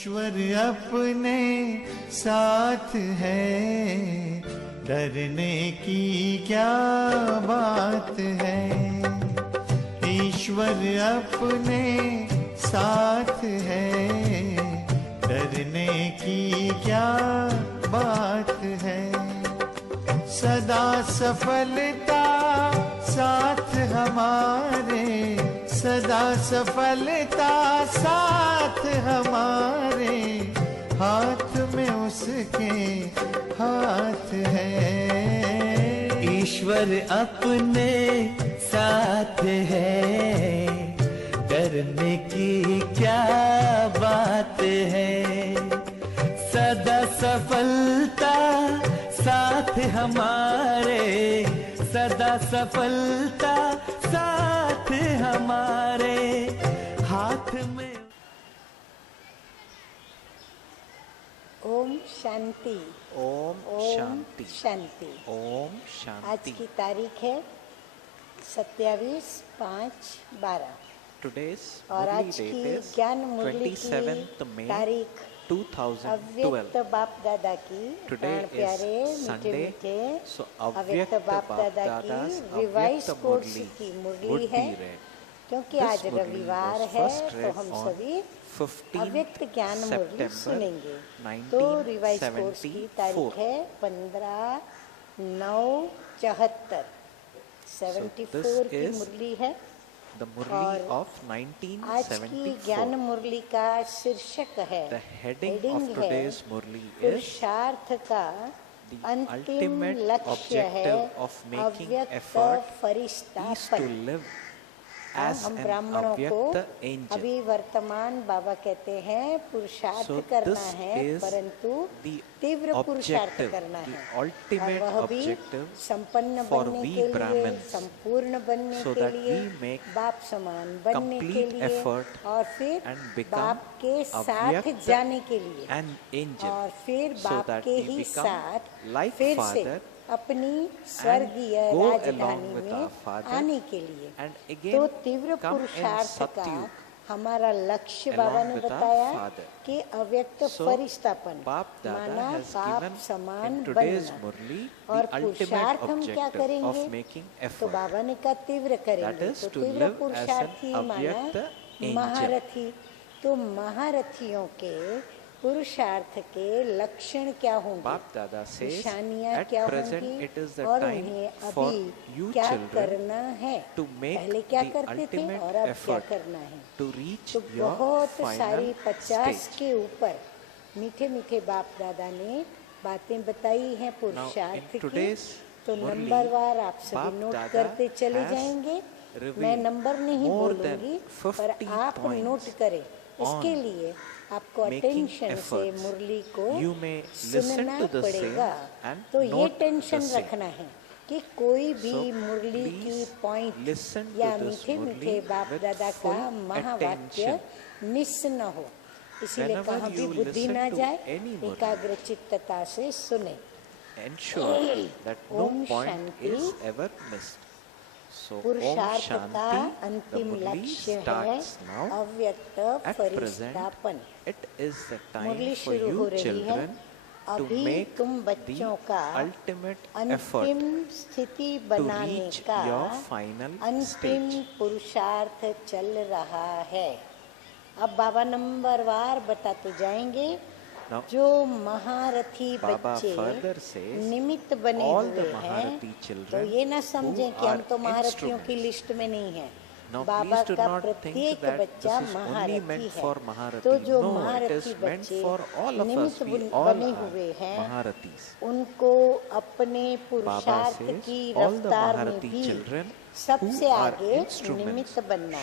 ईश्वर अपने साथ है, डरने की क्या बात है। ईश्वर अपने साथ है, डरने की क्या बात है। सदा सफलता साथ हमारे, सदा सफलता साथ हमारे, हाथ में उसके हाथ है। ईश्वर अपने साथ है, डरने की क्या बात है। सदा सफलता साथ हमारे, सदा सफलता साथ हमारे, हाथ में। ओम शांति। ओम शांति। शांति। ओम शांति। आज की तारीख है 27/5/12। और आज की ज्ञान मुरली की तारीख 2012। अव्यक्त बाप दादा की प्राण प्यारे मीठे मीठे अव्यक्त बाप दादा की रिवाइज कोर्स की मुरली है। क्योंकि आज रविवार है तो हम सभी अव्यक्त ज्ञान मुरली सुनेंगे। तो रिवाइज कोर्स की तारीख है 15/9/74। 74 की मुरली है। और आज की ज्ञान मुरली का शीर्षक है, हेडिंग है, पुरुषार्थ का अंतिम लक्ष्य है अव्यक्त फरिश्तापन। हम ब्राह्मणों को अभी वर्तमान बाबा कहते हैं पुरुषार्थ करना है, परंतु तीव्र पुरुषार्थ करना है। और वह भी संपन्न बनने के लिए, संपूर्ण बनने के लिए, बाप समान बनने के लिए, और फिर बाप के साथ जाने के लिए, और फिर बाप के ही साथ फिर से अपनी स्वर्गीय राजधानी में आने के लिए। तो तीव्र पुरुषार्थ का हमारा लक्ष्य बाबा ने बताया कि अव्यक्त फरिश्तापन माना बाप समान बनना। और पुरुषार्थ हम क्या करेंगे? तो बाबा ने कहा तीव्र करेंगे। तो तीव्र पुरुषार्थी माना महारथी। तो महारथियों के पुरुषार्थ के लक्षण क्या होंगे, निशानियाँ क्या होंगी, और उन्हें अभी क्या करना है, पहले क्या करते थे और अब क्या करना है। तो बहुत सारी 50 के ऊपर मीठे मीठे बाप दादा ने बातें बताई हैं पुरुषार्थ की। तो नंबरवार आप सभी नोट करते चले जाएंगे। मैं नंबर नहीं बोलूंगी, पर आप नोट करें। इसके लिए आपको अटेंशन से मुरली को सुनना पड़ेगा। तो ये टेंशन रखना है कि कोई भी मुरली की पॉइंट या मीठे मीठे बाप दादा का महावाक्य मिस न हो। इसीलिए कहाँ भी बुद्धि ना जाए, एकाग्र चित्तता से सुने। ओम शांति। पुरुषार्थ का अंतिम लक्ष्य है अव्यक्त फरिश्तापन। मुरली शुरू हो रही है। अभी तुम बच्चों का अंतिम स्थिति बनाने का अंतिम पुरुषार्थ चल रहा है। अब बाबा नंबरवार बताते जाएंगे। जो महारथी बच्चे निमित्त बने हुए हैं, तो ये ना समझें कि हम तो महारथियों की लिस्ट में नहीं है। बाबा का प्रत्येक बच्चा महारथी है। तो जो महारथी बच्चे निमित्त बने हुए हैं, उनको अपने पुरुषार्थ की रफ्तार में भी सबसे आगे निमित्त बनना है।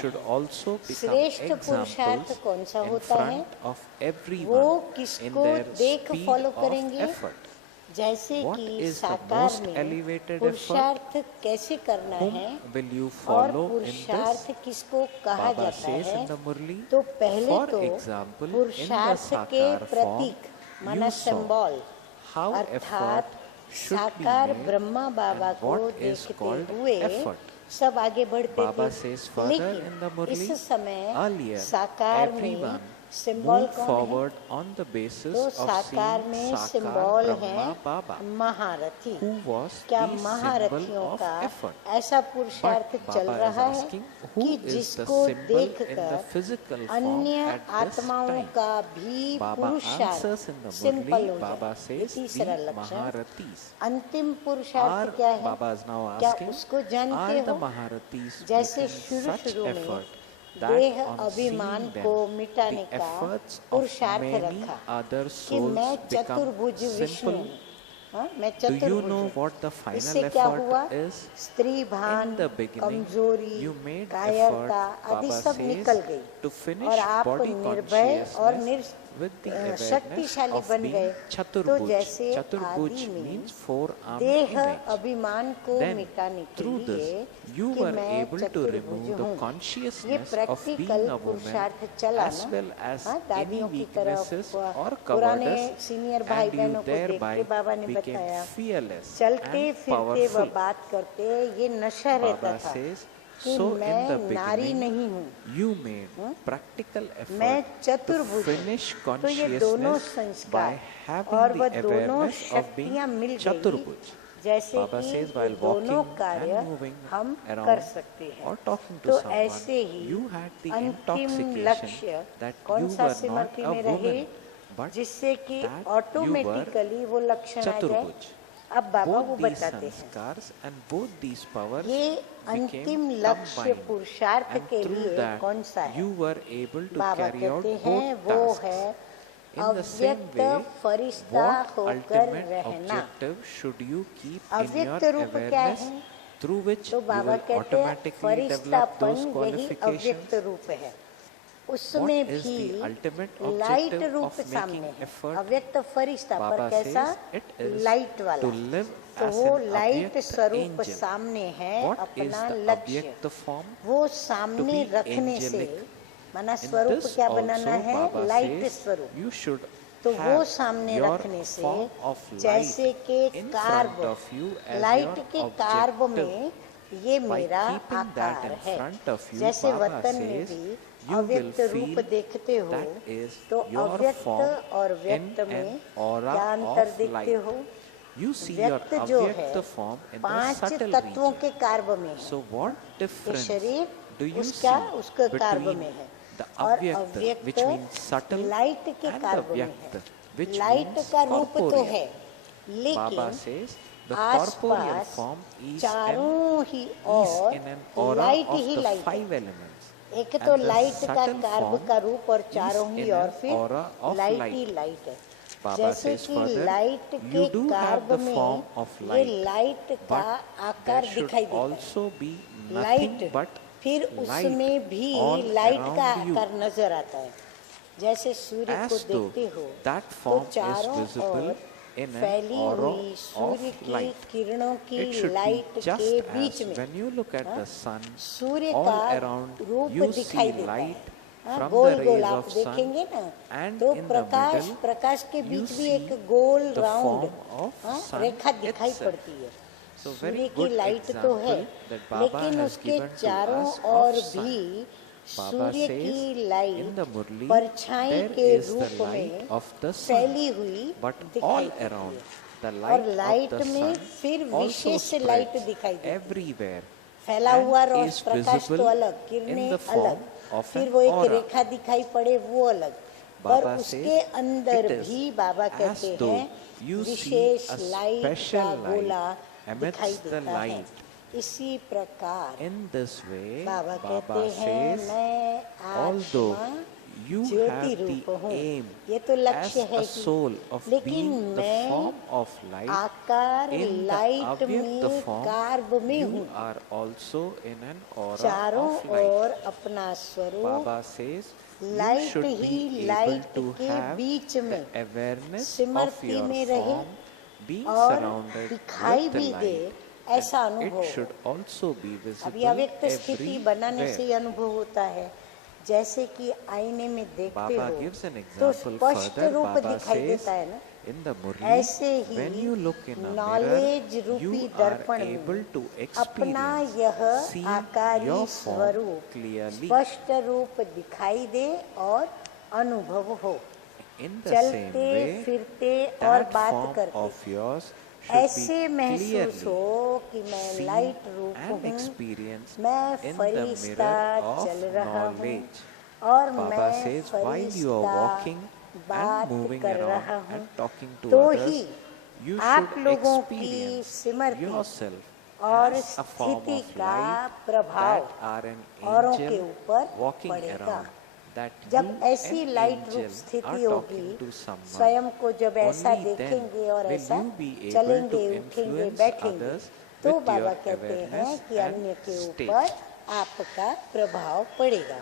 श्रेष्ठ पुरुषार्थ कौन सा होता है? वो किसको देख फॉलो करेंगे? जैसे कि साकार में पुरुषार्थ कैसे करना है और पुरुषार्थ किसको कहा जाता है। तो पहले तो पुरुषार्थ के प्रतीक माना सिंबल, अर्थात साकार ब्रह्मा बाबा को देखते हुए सब आगे बढ़ते थे। लेकिन इस समय साकार में सिंबल moved कौन forward on the basis तो of साकार seeing में Sakar सिंबल है Brahma Baba, महारथी। who was क्या the महारथियों symbol of का effort. ऐसा पुरुषार्थ But चल Baba is रहा है asking, who कि is the जिसको symbol in the देखकर physical form अन्य at this आत्माओं time? का भी Baba पुरुषार्थ answers in the simple Murli, हो Baba जाए। ये says तीसरा the लक्षण। Maharathis. अंतिम Are पुरुषार्थ क्या है? Baba is now क्या asking, उसको जानते are the हो? Maharathis जैसे making शुरू such शुरू में effort देह that on अभिमान seeing को them, मिटाने the का efforts of पुरुषार्थ many रखा other कि मैं souls become चतुर्भुज विष्णु simple? हूँ। हाँ, मैं Do you चतुर्भुज know हूँ। what the final इससे क्या हुआ? effort is? स्त्री भान, In the beginning, कमजोरी, you made कायरता effort, आदि Baba सब says, निकल गई to finish और आप body निर्भय और consciousness with the awareness शक्तिशाली of बन being गए। तो Chaturbuj. जैसे Chaturbuj आदि में means four-armed देह image. अभिमान को Then, मिटाने के through लिए this, you कि were मैं able to चतुर्भुज remove the हूँ। ये consciousness of practical being a woman पुरुषार्थ चला as ना। well as हाँ, any दादियों की तरफ weaknesses or पुराने cowardice, सीनियर भाई and you बहनों को देख thereby के बाबा ने became बताया fearless चलते and फिरते व powerful. बात करते ये नशा रहता Baba था says, कि so in मैं the नारी beginning, नहीं हूँ, you made practical मैं effort to चतुर्भुज finish हूँ। तो ये दोनों consciousनess by संस्कार having और वह the दोनों awareness of being शक्तियाँ मिल गई Chaturbuj. जैसे Baba कि says ये while दोनों walking कार्य and moving हम कर around सकते हैं। or talking to तो someone, ऐसे ही you had the अंतिम intoxication लक्ष्य that कौन you सा were not स्मृति a में रहे woman, but जिससे कि that you were ऑटोमेटिकली वो लक्षण आ जाए। Chaturbuj. अब बाबा वो Both these बताते हैं sanskars and both these powers ये became अंतिम लक्ष्य combined, पुरुषार्थ and के through लिए that कौन सा है? you were able to Baba carry out कहते हैं both वो tasks. है In the same अव्यक्त way, फरिश्ता what होकर ultimate रहना। objective should you keep in your अव्यक्त रूप क्या awareness है? through which तो you बाबा will कहते हैं automatically develop फरिश्तापन those यही qualifications? अव्यक्त रूप है। उसमें What is भी the ultimate लाइट objective रूप of सामने making है। effort? अव्यक्त फरिश्ता पर Baba कैसा? says it is लाइट वाला। to live तो as वो an लाइट अव्यक्त स्वरूप angel. सामने है What is अपना the लक्ष्य। अव्यक्त form? वो सामने be रखने से angelic. माना In स्वरूप this क्या also बनाना है? Baba लाइट says स्वरूप। you should तो वो have सामने your रखने से form of जैसे light कि in carb front of you as light your के कार्ब objective. में ये By मेरा keeping that आकार in है। front of you, जैसे Baba वतन में says, भी you will अव्यक्त रूप feel देखते हो that is तो your अव्यक्त form और in व्यक्त an में aura क्या अंतर of देखते light. हो? You see your व्यक्त जो है avyakta form in the पांच subtle तत्वों region. के कार्ब में है। So what ये difference शरीर do you उसका see उसके कार्ब between में है the और avyakta, which means subtle, light के and the कार्ब में है। vyakta, which लाइट means का रूप तो corporeal? है Baba लेकिन says the corporeal आसपास form is चारों ही in और an aura light of he the light है। five elements. एक And तो the लाइट का subtle कार्ब form का रूप और is चारों ही in और an फिर aura of light light. He light है। Baba जैसे says कि further, लाइट you के do have कार्ब the में form of ये light, लाइट का but आकार there should दिखाई देता है। also be light nothing but फिर light उसमें भी all लाइट का around you, आकार नजर आता है। जैसे सूर्य को as though देखते हो that तो form is चारों visible ओर in an फैली aura हुई सूर्य of की light. किरणों की It should be light just के as बीच में when you look at the sun, Surya all का around रूप you दिखाई see देता है। light हाँ, from goal the goal rays आप of sun, देखेंगे ना and तो in the प्रकाश middle प्रकाश के you बीच भी see एक गोल the राउंड form of हाँ, sun रेखा दिखाई itself. पड़ती है। So सूर्य very की good लाइट तो है example that Baba लेकिन has उसके given to चारों us ओर of sun. भी Baba सूर्य says की in लाइट the Murli परछाई there के is the रूप light में of the फैली sun, हुई but दिखाई all देती around है। the और light लाइट of the में sun फिर also विशेष लाइट spreads दिखाई देती है। everywhere फैला and हुआ is प्रकाश तो visible अलग, in किरणें the form अलग, of फिर an वो एक aura. रेखा दिखाई पड़े वो अलग, पर Baba उसके says अंदर it is भी बाबा as कहते though हैं you see विशेष a लाइट special का light गोला amidst दिखाई the देता है। light. इसी प्रकार In this way, Baba Baba कहते हैं says, मैं although आत्मा you ज्योति have रूप the हूँ, aim ये तो as लक्ष्य है a ही, soul of लेकिन being the मैं form of light, आकार in the लाइट avyakta में form, कार्ब में you हूँ। are also in an aura चारों of light. ओर अपना स्वरूप Baba says, you light should he be able light to के have बीच the में awareness of सिमरती your में रहे form being और surrounded दिखाई with the भी दे, light. ऐसा And अनुभव it should हो। also be अभी visible अव्यक्त स्थिति बनाने से everywhere. ये अनुभव होता है, जैसे कि आईने में देखते Baba हो gives an तो example स्पष्ट further. रूप Baba दिखाई says देता है ना। in the Murli, ऐसे when he you look in a knowledge mirror, रूपी you are दर्पण able में to अपना experience, यह see आकारी your form स्वरूप clearly. स्पष्ट रूप दिखाई दे और अनुभव हो। In the चलते same way, फिरते और that बात form करते of yours should ऐसे be महसूस हो clearly कि मैं seen लाइट रूप and हूँ, experienced मैं in the Firishta mirror of चल रहा हूँ knowledge. और Baba मैं says, while you are Firishta walking बात and moving कर around रहा हूँ, and talking to तो others, ही you आप should लोगों की experience स्मृति yourself और as a form स्थिति of का light प्रभाव that are an औरों के angel ऊपर walking पड़ेगा। around. That जब you, ऐसी an लाइट रूप angel, स्थिति are होगी, talking to someone. स्वयं को जब ऐसा Only then देखेंगे और will ऐसा you be able चलेंगे, to उठेंगे, influence बैठेंगे, others तो with बाबा your कहते हैं awareness कि and अन्य के state. ऊपर आपका प्रभाव पड़ेगा।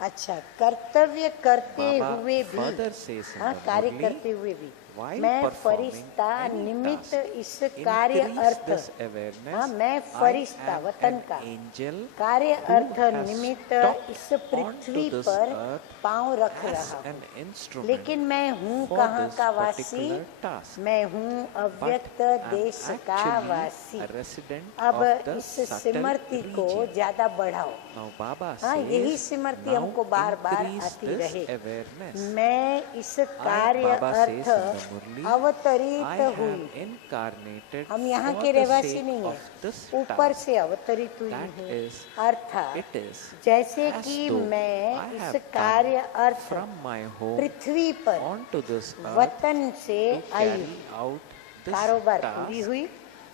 अच्छा, कर्तव्य करते Baba हुए भी, further says in हाँ, the कार्य Murli, करते हुए भी while मैं performing फरिश्ता any निमित्त task, इस कार्य increase अर्थ, this awareness, हाँ, मैं I फरिश्ता am वतन an का angel कार्य who अर्थ has निमित्त stopped इस onto पृथ्वी this पर earth पांव रख as रहा an हूँ, instrument लेकिन मैं हूँ for कहाँ this का वासी? particular task. मैं हूँ But अव्यक्त I am देश का actually वासी। a resident अब of the इस subtle स्मृति को region. ज्यादा बढ़ाओ। Now Baba हाँ, यही says, स्मृति now हमको बार बार increase आती this रहे। awareness. मैं इस कार्य Baba says in the earth Murli, अवतरित I have हुई। incarnated हम यहाँ for के the रहवासी sake नहीं of है, this ऊपर task. से अवतरित हुई That हूँ। is, अर्थात it is जैसे as कि though मैं I इस have कार्य come earth from my home पृथ्वी पर onto this earth वतन से to आई carry हूँ। out this कारोबार पूरी task, हुई,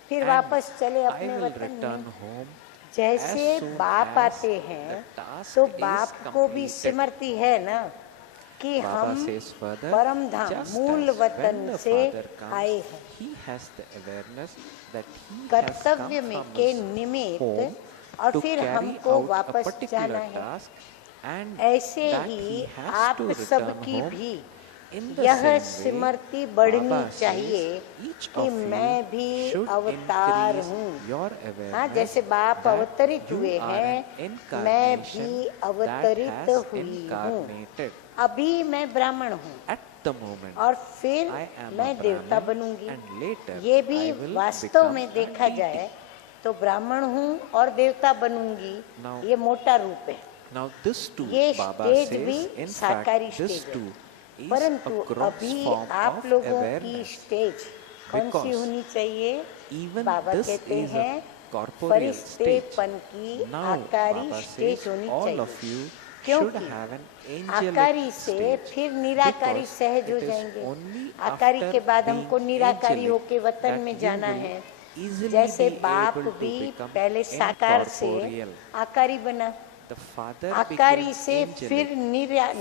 फिर and वापस चले I अपने will वतन return में। home जैसे as soon बाप as आते हैं the task तो is बाप को भी completed. स्मृति है ना कि Baba हम says further, परम धाम just मूल as वतन when the से father comes, आए हैं। he has the awareness that he has कर्तव्य come में from के his निमित्त home और to फिर carry हमको out a वापस particular जाना है। task, and ऐसे that ही he has आप to return सबकी home. भी In the यह same way, स्मृति बढ़नी Baba चाहिए says each कि of मैं you भी should अवतार increase हूँ। your हाँ, awareness जैसे बाप that अवतरित you हुए are हैं, an मैं incarnation भी that अवतरित has हुई हूँ। incarnated. अभी मैं ब्राह्मण हूँ At the moment, और फिर I am मैं a देवता Brahmin, बनूंगी। and later ये भी I will वास्तव become में a देखा deity. जाए तो ब्राह्मण हूँ और देवता बनूंगी, Now- ये मोटा रूप है। Now this too, ये Baba स्टेज says, भी in साकारी fact, this स्टेज है। too is परंतु a gross अभी form आप of लोगों की awareness. स्टेज कौन सी Because होनी चाहिए? Even बाबा this कहते is a हैं corporeal stage. फरिश्तेपन की Now आकारी Baba स्टेज says होनी all चाहिए। of you should क्योंकि have an angelic आकारी से stage. फिर निराकारी Because सहज हो it is जाएंगे। only आकारी after के बाद being हमको निराकारी angelic होके वतन that में you जाना will है। easily जैसे be बाप able to भी become पहले साकार से incorporeal. आकारी बना, The father आकारी became से angelic फिर from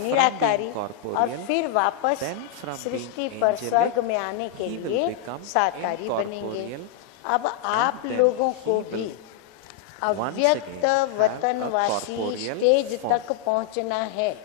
निराकारी being corporeal, और फिर वापस then from सृष्टि being पर angelic, स्वर्ग में आने के he will लिए become साकारी बनेंगे। incorporeal, अब आप then लोगों he को will भी once अव्यक्त again have a वतनवासी corporeal stage form. तक पहुंचना है।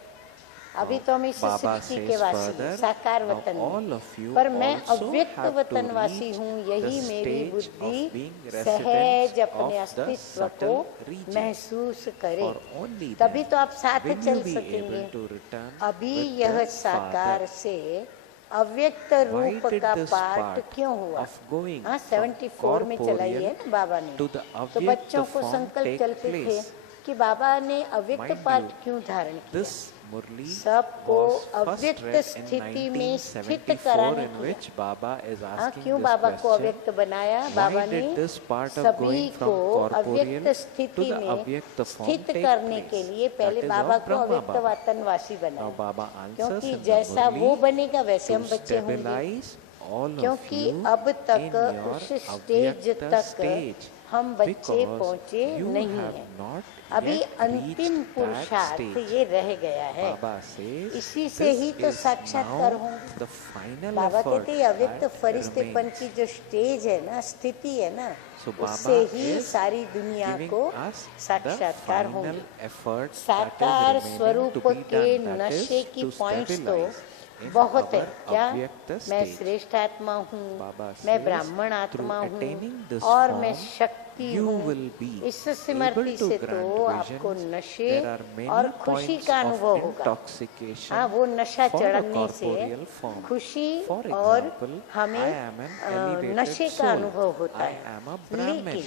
अभी तो हम इस Baba सृष्टि says के वासी further, हैं, साकार now वतन all में, of you पर मैं also अव्यक्त have to वतनवासी reach हूँ। the यही मेरी stage बुद्धि of being सहज residents अपने of the अस्तित्व subtle को region. महसूस करे, For only तभी then तो आप साथ will चल you be सकेंगे। able to return अभी with यह the साकार Father. से अव्यक्त Why रूप did का this पाठ part क्यों हुआ? of going हाँ, from 74 में चलाई है corporeal ना बाबा ने। to the तो avyakta बच्चों को form संकल्प take चलते थे place? कि बाबा ने अव्यक्त Mind पाठ you, क्यों धारण किया? This Murli सबको was first अव्यक्त read in स्थिति में स्थित 1974, कराने in किया। which Baba is हाँ, asking क्यों this बाबा को question. अव्यक्त बनाया? Why बाबा did ने this part of सभी going from को corporeal अव्यक्त to स्थिति the में avyakta form स्थित take करने के place? लिए पहले That is बाबा of को Brahma अव्यक्त Baba. वतनवासी Now बनाया, Baba answers क्योंकि in the जैसा वो Murli बनेगा वैसे हम to बच्चे होंगे। stabilize all of क्योंकि you अब in तक your उस स्टेज avyakta तक stage, हम बच्चे because पहुंचे you नहीं have हैं। not अभी yet अंतिम reached that पुरुषार्थ stage. ये रह गया है। Baba says, इसी से ही this तो is साक्षात्कार now होंगे। the final बाबा effort कहते हैं अव्यक्त that फरिश्तेपन remains. की जो स्टेज है ना, स्थिति है ना, So उससे Baba ही is सारी दुनिया giving को us the साक्षात्कार final होंगी। effort साकार that is remaining स्वरूप to be के done, that नशे is की to पॉइंट्स तो stabilize in बहुत है। our क्या? avyakta मैं stage. श्रेष्ठ आत्मा हूँ, Baba मैं says, ब्राह्मण through आत्मा हूँ attaining this और मैं form, शक्ति you हूँ। will be इस able स्मृति to से grant तो आपको visions. नशे There are और many खुशी points का of अनुभव होगा। intoxication हाँ, वो नशा for a चढ़ने से corporeal form. खुशी For और example, I हमें am an elevated नशे का soul. अनुभव होता I है। am a Brahmin. लेकिन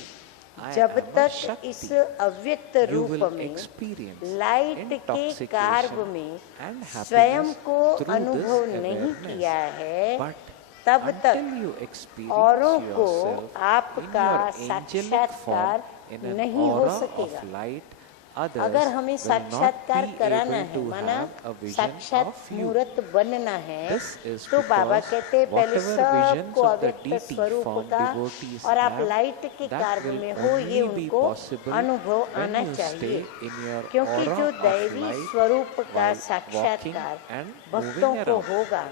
जब am a तक Shakti, इस अव्यक्त you रूप will में experience लाइट के intoxication कार्य में and स्वयं happiness को through अनुभव this नहीं awareness. किया है, But तब until तक you experience औरों को yourself आपका in your angelic साक्षात्कार form in an नहीं हो aura सकेगा। of light, others अगर हमें will not साक्षात्कार be कराना able है, to माना have a vision साक्षात of you. मूर्त बनना है, This is तो बाबा because कहते हैं पहले whatever सबको visions of the अव्यक्त deity स्वरूप form का devotees और आप have, लाइट के that कार्य will में हो, ये only be उनको possible अनुभव when आना you चाहिए। stay in your क्योंकि aura जो of दैवी light स्वरूप का while walking साक्षात्कार and भक्तों moving को around. होगा,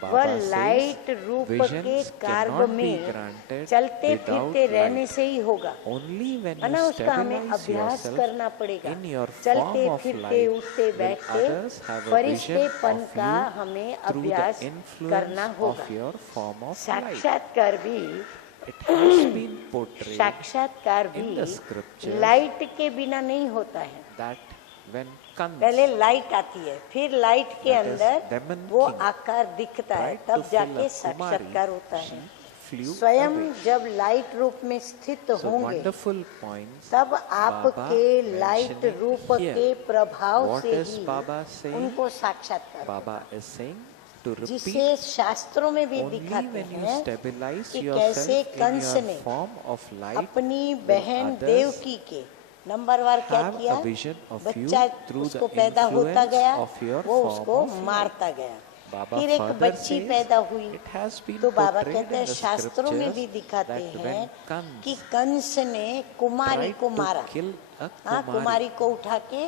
Baba वह says, लाइट रूप के visions कार्य cannot be में granted चलते without फिरते रहने light. से ही होगा। Only when है ना, you उसका हमें stabilize अभ्यास yourself करना पड़ेगा। in your चलते form of फिरते light उठते will बैठते others have a vision फरिश्तेपन of का you हमें through the अभ्यास influence करना होगा। of your form of light. साक्षात्कार भी It has been portrayed साक्षात्कार in the भी scriptures लाइट के बिना नहीं होता है। that when Kans पहले लाइट आती है, फिर लाइट के That is अंदर Demon वो King आकार दिखता है, tried तब to जाके fill a साक्षात्कार Kumari, होता है। she flew स्वयं away. जब लाइट रूप में स्थित So होंगे, wonderful points. तब Baba आपके लाइट mentioning रूप here. के प्रभाव What से is ही Baba saying? उनको साक्षात्कार Baba is saying to जिसे repeat शास्त्रों में भी only दिखाते when you हैं stabilize कि yourself कैसे in कंस your ने form of light अपनी will बहन others देवकी के नंबरवार क्या have किया, a vision of you बच्चा through उसको the पैदा होता influence गया, of your वो form उसको of light. मारता गया, Baba फिर एक further बच्ची says, पैदा हुई। it has been तो बाबा portrayed कहते in हैं the शास्त्रों में भी scriptures दिखाते that हैं when Kans कि कंस ने कुमारी tried को to मारा। kill a हाँ, Kumari, कुमारी को उठा के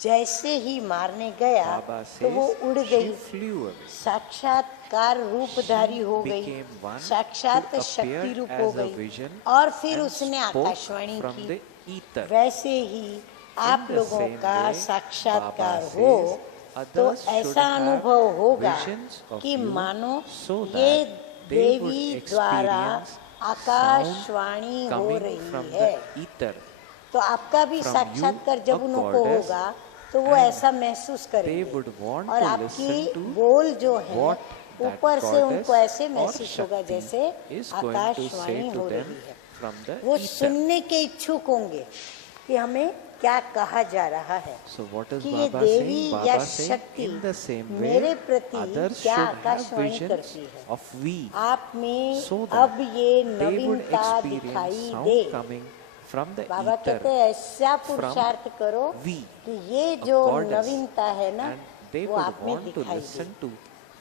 जैसे ही मारने गया Baba तो वो says उड़ she गई, flew away. साक्षात्कार रूपधारी हो गई, became one साक्षात who शक्ति appeared रूप as हो a गई, vision और फिर and उसने spoke आकाशवाणी from की। the ether. वैसे ही आप the लोगों same का way, साक्षात्कार Baba हो says, तो others should ऐसा have अनुभव होगा visions of कि you मानो so ये that they would देवी द्वारा experience आकाशवाणी हो coming रही from है। the ether. तो आपका भी from साक्षात्कार you, जब a उनको goddess, होगा तो वो and ऐसा महसूस they करेंगे, would want और to आपकी listen to बोल जो है what that ऊपर से goddess उनको ऐसे or महसूस होगा Shakti जैसे is going to Akashvani say to हो them रही है। from the वो ether. सुनने के इच्छुक होंगे कि हमें क्या कहा जा रहा है, So what is कि ये Baba देवी saying? या Baba saying शक्ति in the same मेरे way प्रति others क्या should have आकाशवाणी visions करती है। of we आप में so that अब ये they would नवीनता experience दिखाई sound they. coming from the बाबा कहते ether हैं ऐसा पुरुषार्थ करो we, कि ये a जो goddess, नवीनता है ना and they वो would आप में want to दिखाई दे। listen to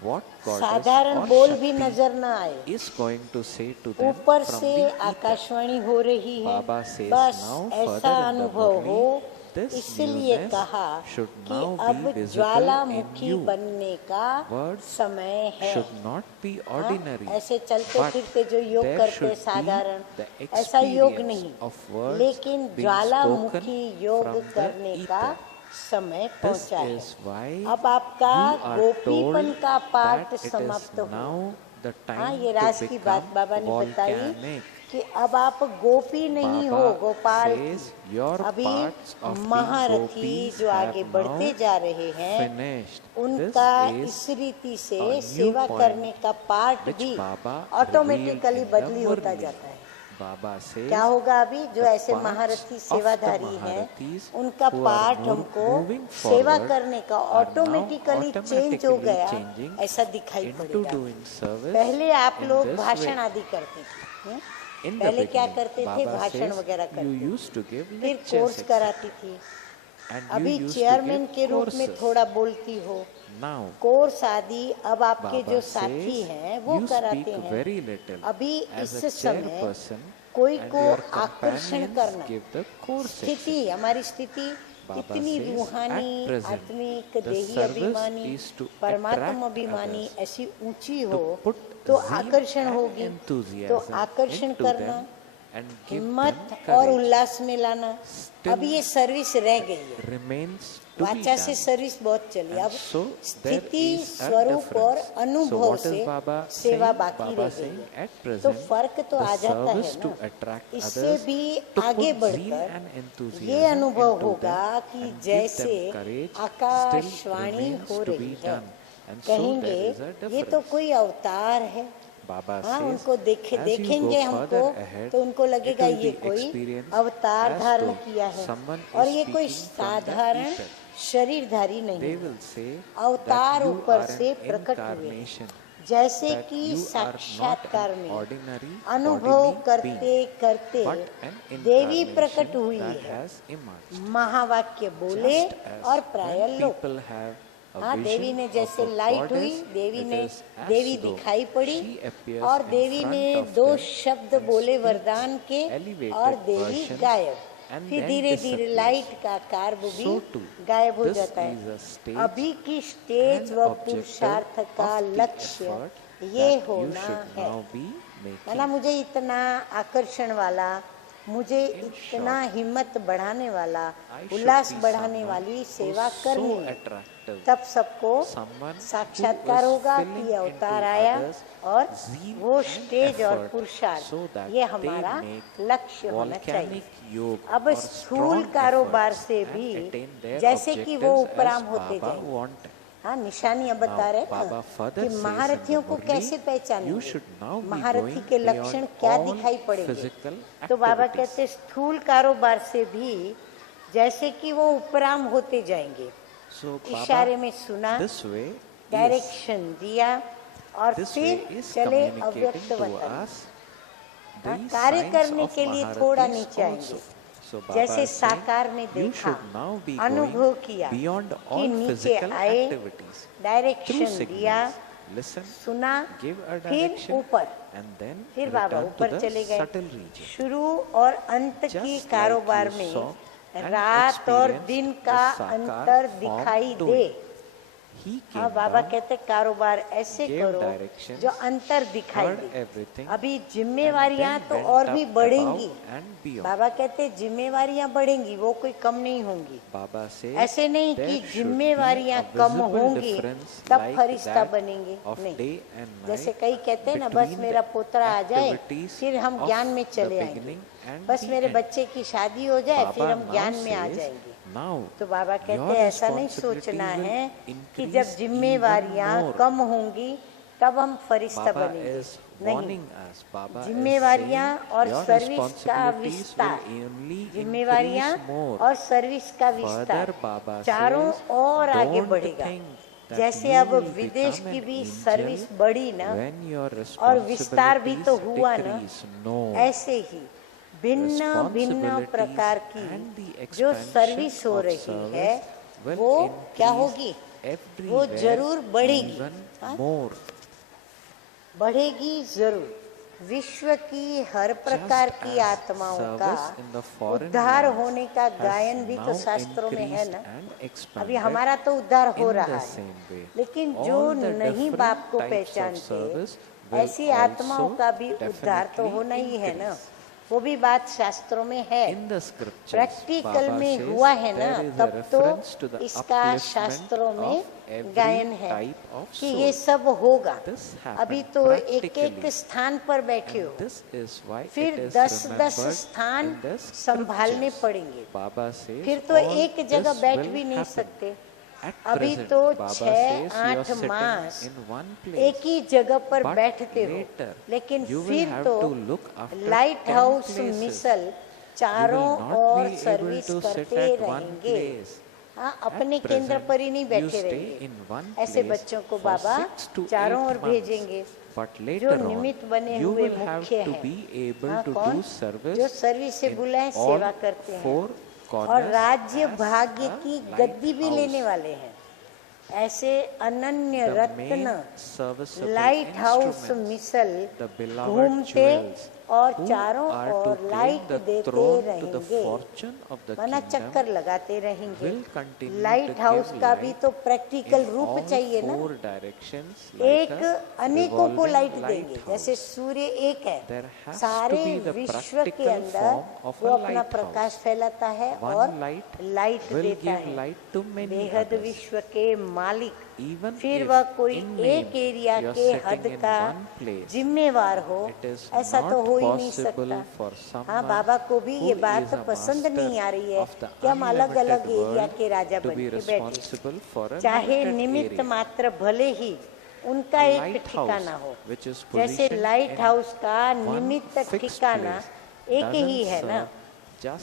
what goddess साधारण or बोल भी Shakti नजर न आए, is going to say to them ऊपर from से the ether. आकाशवाणी हो रही है, Baba says बस now ऐसा further in the अनुभव Murli, हो। this इसलिए newness कहा should कि now be अब visible ज्वालामुखी in you. बनने का Words समय है। should not be हाँ, ordinary, ऐसे चलते but फिरते जो योग there करते should be साधारण, the ऐसा योग experience नहीं, of words लेकिन being ज्वालामुखी spoken योग from the करने का ether. समय This पहुंचा है। is why अब आपका you are गोपीपन told का पाठ that it is समाप्त हो। now the हाँ, time ये to राज की बात become बाबा ने बताई volcanic. कि अब आप गोपी नहीं हो, Baba गोपाल says your अभी parts of being महारथी gopis जो आगे have बढ़ते now जा रहे हैं, finished. उनका This इस is रीति से a new सेवा point करने का पार्ट which भी Baba automatically revealed in the बदली होता Murli. जाता है। Baba says क्या होगा अभी जो the ऐसे parts महारथी of सेवाधारी the हैं, Maharathis उनका who are पार्ट move- हमको moving सेवा forward करने का are now ऑटोमेटिकली चेंज हो automatically गया, changing ऐसा दिखाई into पड़ेगा। doing service पहले आप in लोग this भाषण way. आदि करते थे, In the पहले क्या beginning, करते थे, Baba भाषण says वगैरह you करते थे, used to give फिर lectures, कोर्स etc. कराती थी, And you अभी used to चेयरमैन give के रूप में courses. थोड़ा बोलती हो, Now कोर्स आदि अब आपके Baba जो साथी says हैं वो you कराते speak हैं। very little अभी as इस a समय chairperson कोई and को your आकर्षण companions करना, give the courses. स्थिति हमारी स्थिति Baba इतनी says, रूहानी, at present, आत्मिक, the देही service अभिमानी, is to परमात्मा attract अभिमानी others, ऐसी ऊंची to हो put तो zeal आकर्षण and होगी। enthusiasm तो आकर्षण into करना, them and give हिम्मत them और courage उल्लास में लाना, Still अब ये सर्विस रह गई है। remains to be वाचा से done. सर्विस बहुत चली, And अब so there स्थिति, is a स्वरूप और difference. So अनुभव what is से Baba सेवा saying? बाकी Baba रह गई saying है। at तो present फर्क तो the आ जाता है service to ना, attract इससे others, भी to आगे put zeal बढ़कर and enthusiasm ये अनुभव into होगा them कि and give जैसे them courage still Akashvani remains हो to रही be है, done. And so कहेंगे there is a ये तो difference. कोई अवतार है, Baba हाँ, says, उनको as you देखेंगे go हमको further ahead, तो उनको लगेगा it will ये be कोई experienced अवतार as धारण though किया है someone और is ये कोई speaking from the साधारण ether. शरीरधारी They नहीं will say अवतार that you ऊपर are से an प्रकट हुए हैं। incarnation, जैसे that कि you are not साक्षात्कार an में ordinary अनुभव bodily करते being, करते but an देवी प्रकट incarnation हुई that है, has emerged. महावाक्य बोले Just as और when प्राय लोग। people have a हाँ, देवी vision ने of जैसे a लाइट हुई, goddess, देवी it ने is as देवी though दिखाई पड़ी she appears और in देवी front ने of दो them शब्द and बोले speaks वरदान के elevated और देवी versions गायब। and फिर then धीरे धीरे disappears. लाइट का आकार वो भी So too, गायब हो this जाता is a है। stage अभी की स्टेज and व objective पुरुषार्थ का of the लक्ष्य effort ये that you होना should है। now be है ना, making. मुझे इतना आकर्षण वाला, मुझे In इतना short, हिम्मत बढ़ाने वाला, I should उल्लास be बढ़ाने someone वाली who सेवा is करनी so है। attractive, तब सबको someone साक्षात्कार who is होगा filling कि अवतार into आया others और zeal वो and स्टेज और effort पुरुषार्थ so that ये they हमारा make लक्ष्य होना चाहिए। volcanic योग अब or स्थूल strong कारोबार efforts से and भी attain their जैसे कि वो objectives उपराम as होते Baba जाएंगे। wanted. हाँ, निशानियां बता Now, रहे Baba ना further कि says in महारथियों the को Murli, कैसे you पहचानेंगे, should now be महारथी going के beyond लक्षण क्या all दिखाई पड़ेंगे। physical तो बाबा activities. कहते स्थूल कारोबार से भी जैसे कि वो उपराम होते जाएंगे। So इशारे Baba में सुना, this way is डायरेक्शन दिया और this way फिर is चले communicating अव्यक्त to वतन। us हाँ, the कार्य signs करने of के लिए थोड़ा Maharathis नीचे आएंगे। also. So Baba जैसे is saying, साकार में you देखा, should now be अनुभव going किया beyond कि all नीचे physical आए, activities through डायरेक्शन दिया, signals. Listen, सुना, give a फिर direction ऊपर, and then फिर बाबा return to ऊपर the चले गए। subtle region. शुरू और अंत Just की like कारोबार you में saw and रात और experienced दिन the का Sakar अंतर form दिखाई doing. दे। He हाँ, came बाबा down, कहते कारोबार ऐसे gave करो directions, जो अंतर दिखाई heard दे। everything, अभी and जिम्मेवारियां then तो went और भी up बढ़ेंगी। above and beyond. बाबा कहते जिम्मेवारियां बढ़ेंगी, वो कोई कम नहीं होंगी। Baba says ऐसे नहीं there कि should be जिम्मेवारियां a come visible होंगी difference तब like फरिश्ता that बनेंगे, of नहीं। day and night जैसे कई कहते हैं ना, बस between मेरा the पोतरा आ जाए activities फिर हम of ज्ञान में the चले आएंगे, beginning and बस the मेरे end. बच्चे की शादी हो जाए फिर Baba हम now ज्ञान में आ says, जाएंगे। now तो बाबा कहते your हैं ऐसा नहीं responsibility सोचना will है कि increase जब जिम्मेवारियां even more. कम होंगी तब हम फरिश्ता Baba बनेंगे, is नहीं। warning us. Baba is जिम्मेवारियां saying और your सर्विस का responsibilities विस्तार, will only जिम्मेवारियां increase more. और सर्विस का विस्तार Further, Baba चारों says, और आगे don't बढ़ेगा। think that जैसे you अब will विदेश become की an भी angel सर्विस बढ़ी ना when your और विस्तार भी तो responsibilities हुआ ना, decrease. No. ऐसे ही भिन्न भिन्न प्रकार की जो सर्विस हो रही है वो क्या होगी, वो जरूर बढ़ेगी। हाँ? more. बढ़ेगी जरूर। विश्व की हर प्रकार की आत्माओं का उद्धार होने का गायन भी तो शास्त्रों में है ना। अभी हमारा तो उद्धार हो रहा है, लेकिन जो नहीं बाप को पहचानते ऐसी आत्माओं का भी उद्धार तो होना ही है ना। वो भी बात शास्त्रों में है, प्रैक्टिकल में हुआ है ना, तब तो इसका शास्त्रों में गायन है कि ये सब होगा। अभी तो एक एक स्थान पर बैठे हो, फिर 10-10 स्थान संभालने पड़ेंगे, फिर तो एक जगह बैठ भी नहीं सकते। अभी तो 6-8 मास एक ही जगह पर बैठते हो, लेकिन फिर तो लाइट हाउस मिसल चारों ओर सर्विस करते रहेंगे। हाँ, अपने केंद्र पर ही नहीं बैठे रहेंगे। ऐसे बच्चों को बाबा चारों ओर भेजेंगे जो निमित्त बने हुए मुख्य हैं। हाँ, कौन? जो सर्विस से बुलाए सेवा करते हैं और राज्य भाग्य की गद्दी भी लेने वाले हैं। ऐसे अनन्य रत्न लाइट हाउस मिसल घूमते और चारों ओर लाइट देते रहेंगे, माना चक्कर लगाते रहेंगे। लाइट हाउस का भी तो प्रैक्टिकल रूप चाहिए ना। एक अनेकों को लाइट देंगे, जैसे सूर्य एक है, सारे विश्व के अंदर वो अपना प्रकाश फैलाता है और लाइट देता है। बेहद विश्व के मालिक फिर वह कोई एक एरिया के हद का जिम्मेवार हो, ऐसा तो हो ही नहीं सकता। हाँ, बाबा को भी ये बात पसंद नहीं आ रही है कि हम अलग अलग एरिया के राजा बन के बैठे, चाहे निमित्त मात्र भले ही उनका एक ठिकाना हो। जैसे लाइट हाउस का निमित्त ठिकाना एक ही है ना,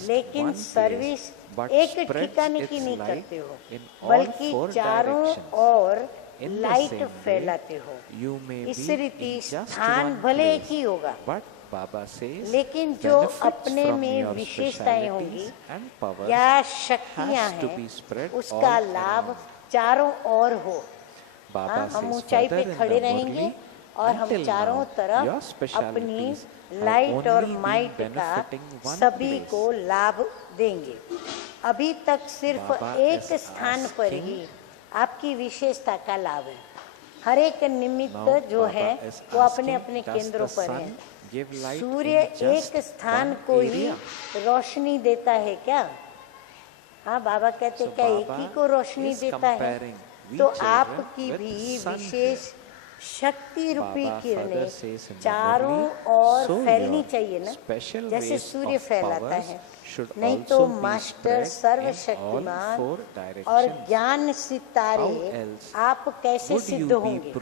लेकिन सर्विस एक ठिकाने की नहीं करते हो, बल्कि चारों ओर लाइट फैलाते हो। इस रीति स्थान भले एक ही होगा, लेकिन जो अपने में विशेषताएं होंगी या शक्तियां हैं, उसका लाभ चारों ओर हो। हम ऊंचाई पे खड़े रहेंगे और हम चारों तरफ अपनी लाइट और माइट का सभी को लाभ देंगे। अभी तक सिर्फ एक स्थान पर ही आपकी विशेषता का लाभ है। हर एक निमित्त जो है वो अपने अपने केंद्रों पर है। सूर्य एक स्थान को ही रोशनी देता है क्या? हाँ, बाबा कहते क्या एक ही को रोशनी देता है? तो आपकी भी विशेष शक्ति रूपी किरणें चारों ओर फैलनी चाहिए ना, जैसे सूर्य फैलाता है। नहीं तो मास्टर सर्वशक्तिमान और ज्ञान सितारे आप कैसे सिद्ध होंगे?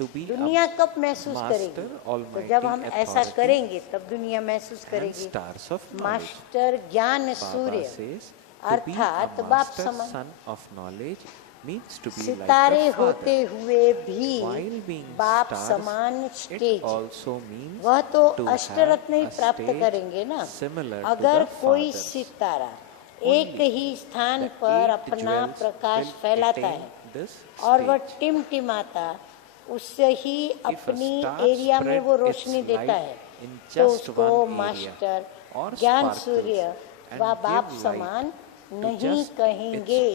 दुनिया कब महसूस करेगी? तो जब हम ऐसा करेंगे तब दुनिया महसूस करेगी। मास्टर ज्ञान सूर्य अर्थात बाप समान सितारे होते हुए भी बाप समान स्टेज, वह तो अष्टरत्न ही प्राप्त करेंगे ना। अगर कोई सितारा एक ही स्थान पर अपना प्रकाश फैलाता है और वह टिमटिमाता उससे ही अपनी एरिया में वो रोशनी देता है, तो उसको मास्टर ज्ञान सूर्य व बाप समान नहीं कहेंगे।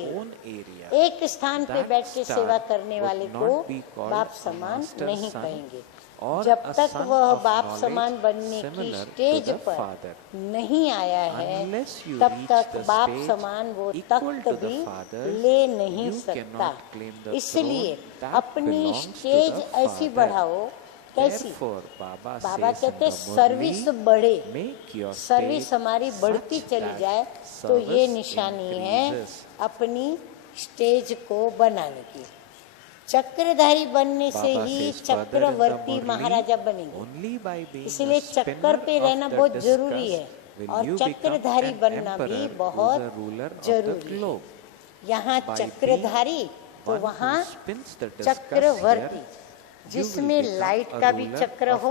एक स्थान पे बैठ के सेवा करने वाले को बाप समान नहीं कहेंगे। जब तक वह बाप समान बनने की स्टेज पर नहीं आया है, तब तक बाप समान वो तख्त भी ले नहीं सकता। इसलिए अपनी स्टेज ऐसी बढ़ाओ। कैसी? बाबा कहते सर्विस बढ़े, सर्विस हमारी बढ़ती चली जाए, तो ये निशानी है अपनी स्टेज को बनाने की। चक्रधारी बनने से ही चक्रवर्ती महाराजा बनेंगे, इसलिए चक्कर पे रहना बहुत जरूरी है और चक्रधारी बनना भी बहुत जरूरी। यहाँ चक्रधारी तो वहाँ चक्रवर्ती, जिसमें लाइट का भी चक्र हो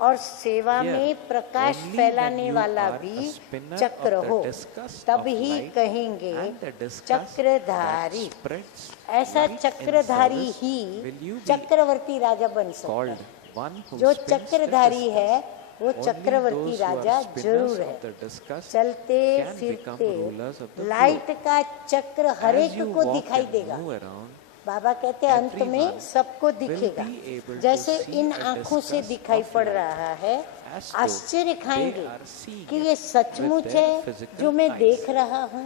और सेवा में प्रकाश फैलाने वाला भी चक्र हो, तब ही कहेंगे चक्रधारी। ऐसा चक्रधारी ही चक्रवर्ती राजा बन सकता है। जो चक्रधारी है वो चक्रवर्ती राजा जरूर है। चलते फिरते लाइट का चक्र हर एक को दिखाई देगा। बाबा कहते हैं अंत में सबको दिखेगा, जैसे इन आँखों से दिखाई पड़ रहा है। आश्चर्य खाएंगे कि ये सचमुच है जो मैं देख रहा हूँ।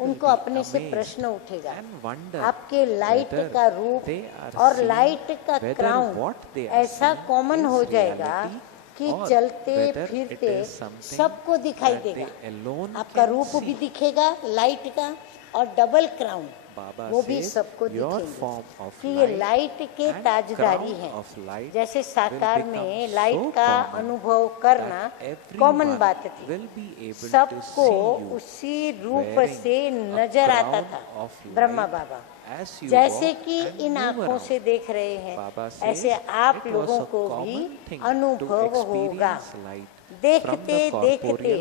उनको अपने से प्रश्न उठेगा। आपके लाइट का रूप और लाइट का क्राउन ऐसा कॉमन हो जाएगा कि चलते फिरते सबको दिखाई देगा। आपका रूप भी दिखेगा लाइट का और डबल क्राउन वो भी सबको दिखेंगे कि ये लाइट के ताजदारी हैं। जैसे साकार में लाइट का अनुभव करना कॉमन बात थी, सबको उसी रूप से नजर आता था। ब्रह्मा बाबा जैसे कि इन आँखों से देख रहे हैं, ऐसे आप लोगों को भी अनुभव होगा। देखते देखते